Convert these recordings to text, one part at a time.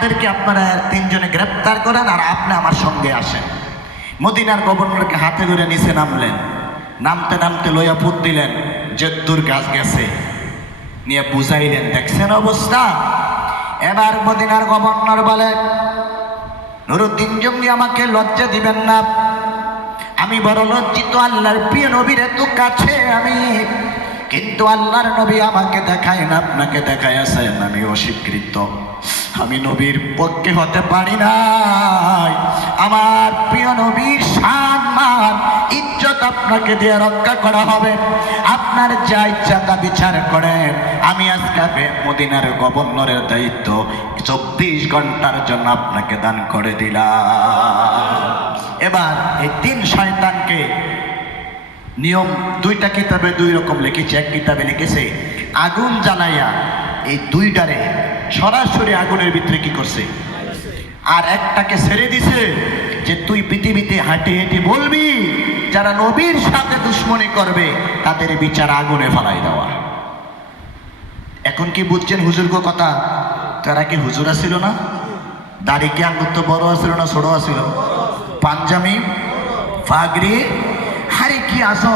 তাদেরকে আপনারা তিনজনে গ্রেপ্তার করেন আর আপনি আমার সঙ্গে আসেন। মদিনার গভর্নরকে হাতে ধরে নিচে নামলেন। নামতে নামতে লইয়া পুত দিলেন জেদ্দুর গাছ গেছে। নিয়ে বুঝাইলেন, দেখছেন অবস্থা? এবার মদিনার গভর্নর বলেন, নুরুদ্দিন জঙ্গি আমাকে লজ্জা দিবেন না। আমি বড় লজ্জিত, আল্লাহর প্রিয় নবীর এত কাছে আমি। কিন্তু আল্লাহর নবী আমাকে দেখায় না, আপনাকে দেখায় আছেন, আমি অস্বীকৃত। আমি নবীর পক্ষে হতে পারি না আমার প্রিয় নবীর সম্মান ইজ্জত আপনাকে দিয়ে রক্ষা করা হবে। আপনার যা ইচ্ছা তা বিচার করেন। আমি আজকে মদিনার গভর্নরের দায়িত্ব। চব্বিশ ঘণ্টার জন্য আপনাকে দান করে দিলাম। এবার এই তিন শয়তানকে নিয়ম দুইটা কিতাবে দুই রকম লিখেছে। এক কিতাবে লিখেছে, আগুন জ্বালাইয়া এই দুইটারে সরাসরি আগুনের ভিতরে কি করছে? আর একটাকে ছেড়ে দিছে যে তুই পৃথিবীতে হাঁটে হেঁটে বলবি, যারা নবীর সাথে দুশ্মনী করবে, তাদের বিচার আগুনে ফেলাই দেওয়া। এখন কি বুঝছেন হুজুর গো কথা? তারা কি হুজুর আসছিল না? দাড়ি কি আঙ্গুর তো বড় আসছিল না ছোট আসছিল পাঞ্জামি ফাগরি হারে কি আসো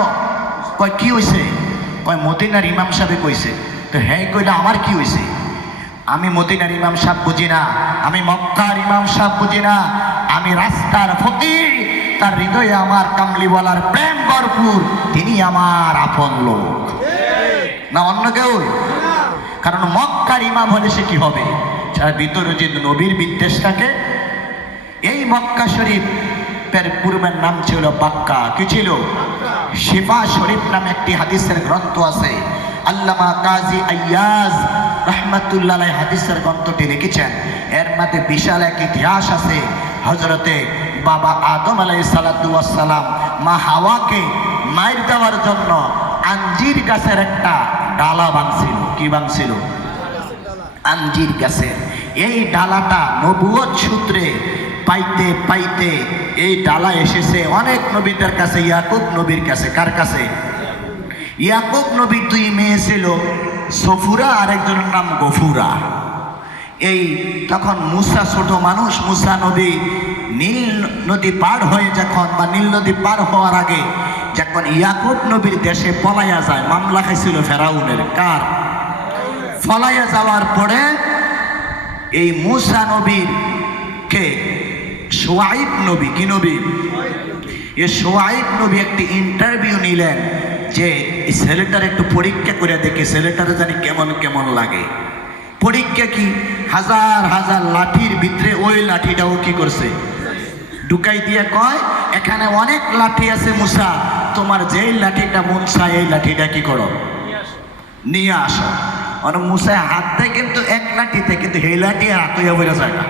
কয়, কি হয়েছে কয়, মদিনার ইমাম সাহেবে কইছে। তো হ্যাঁ কইলে আমার কি হয়েছে আমি মদিনার ইমাম সাহেব বুঝি না, আমি মক্কার ইমাম সাহ বুঝি না, আমি রাস্তার ফকির, তার হৃদয়ে আমার কামলিওয়ালার প্রেম ভরপুর, তিনি আমার আপন লোক। না, অন্য কেউ? কারণ মক্কার ইমাম হলে সে কি হবে? যার ভিতরে যে নবীর বিদ্বেষ থাকে, এই মক্কা শরীফ, এর পূর্বের নাম ছিল বাক্কা। কি ছিল? শিফা শরীফ নামে একটি হাদিসের গ্রন্থ আছে, আল্লামা কাজী আয়াজ রহমাতুল্লাহ হাদিসের গ্রন্থটি লিখেছেন। এর মধ্যে বিশাল এক ইতিহাস আছে। হজরতে বাবা আদম আলাই সালাম, মা হাওয়াকে মাইর দেওয়ার জন্য আঞ্জির গাছের একটা ডালা বাঁধছিল। কি বাঁধছিল? আঞ্জির গাছের। এই ডালাটা নবুয়ত সূত্রে পাইতে পাইতে এই ডালা এসেছে অনেক নবীদের কাছে, ইয়াকুব নবীর কাছে। কার কাছে? ইয়াকুব নবীর দুই মেয়ে ছিল। সফুরা আর একজনের নাম গফুরা। এই তখন মুসা ছোট মানুষ, মুসা নবী নীল নদী পার হয়ে যখন, বা নীল নদী পার হওয়ার আগে যখন ইয়াকুব নবীর দেশে পলাইয়া যায়, মামলা খাইছিল ফেরাউনের। কার? ফলাইয়া যাওয়ার পরে এই মুসা নবীর কে? সোয়াইব নবী, কি নবী? এ সোয়াইব নবী একটি ইন্টারভিউ নিলেন। যে এই ছেলেটার একটু পরীক্ষা করে দেখে ছেলেটার জানি কেমন কেমন লাগে। পরীক্ষা কি? হাজার হাজার লাঠির ভিতরে ওই লাঠিটাও কি করছে? ঢুকাই দিয়ে কয় এখানে অনেক লাঠি আছে মুসা তোমার যেই লাঠিটা মন চায় এই লাঠিটা কি করো? নিয়ে আসো। মানে মুসায় হাত দেয় কিন্তু এক লাঠিতে কিন্তু এই লাঠি হাত হইয়া বেরো যায় না।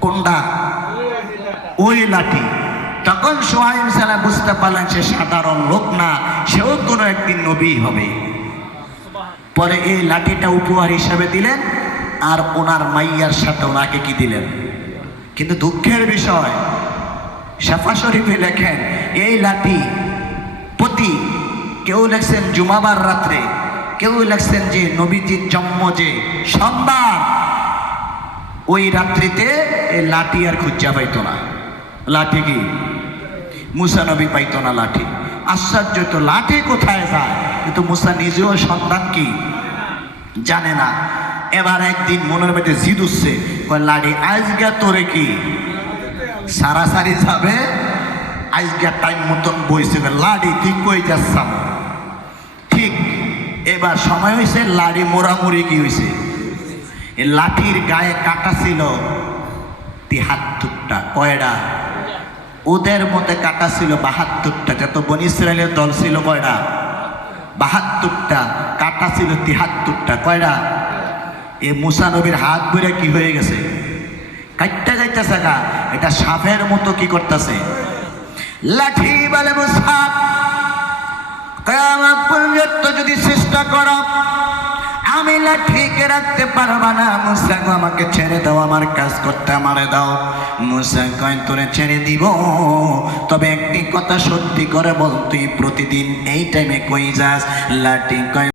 কোনটা? ওই লাঠি। তখন সোহাইম সালা বুঝতে পারলেন সে সাধারণ লোক না, সেও কোনো একদিন নবী হবে। পরে এই লাঠিটা উপহার হিসাবে দিলেন আর ওনার মাইয়ার সাথে ওনাকে কি দিলেন? কিন্তু দুঃখের বিষয়, শেফা শরীফে লেখেন, এই লাঠি প্রতি কেউ লেখছেন জুমাবার রাত্রে, কেউ লেখছেন যে নবীজির জন্ম যে সোমবার, ওই রাত্রিতে এই লাঠি আর খুঁজা পাইতো না। লাঠি কি? মুসা নবী পাইতো না লাঠি। আশ্চর্য তো লাঠি কোথায় যায়? কিন্তু মুসা নিজেও সন্তান কি? জানে না। এবার একদিন মনের মধ্যে জিদ উঠছে লাঠি আজগা তোরে কি? সারাসারি যাবে আজকে টাইম মতন বইছে লাড়ি তুই কই যাচ্ছাম? ঠিক এবার সময় হয়েছে লাড়ি মোড়ামুড়ি কি হয়েছে লাঠির গায়ে কাটা ছিল, তিহাত্তরটা কয়টা ওদের মধ্যে কাটা ছিল বাহাত্তরটা। যত বন ইসরায়েলের দল ছিল কয়টা? বাহাত্তরটা। কাটা ছিল তিহাত্তরটা। কয়টা? এ মুসা নবীর হাত ধরে কি হয়ে গেছে? কাটতে যাইতেছে গা এটা সাপের মতো কি করতেছে? লাঠি বলে মুসাফ কেয়ামত পর্যন্ত যদি চেষ্টা করো। আমি ঠিক রাখতে পারবা না। মুসা গো, আমাকে ছেড়ে দাও, আমার কাজ করতে আমারে দাও। মুসা কয় তোরে ছেড়ে দিব। তবে একটি কথা সত্যি করে বল, তুই প্রতিদিন এই টাইমে কই যাস? লাঠি কয়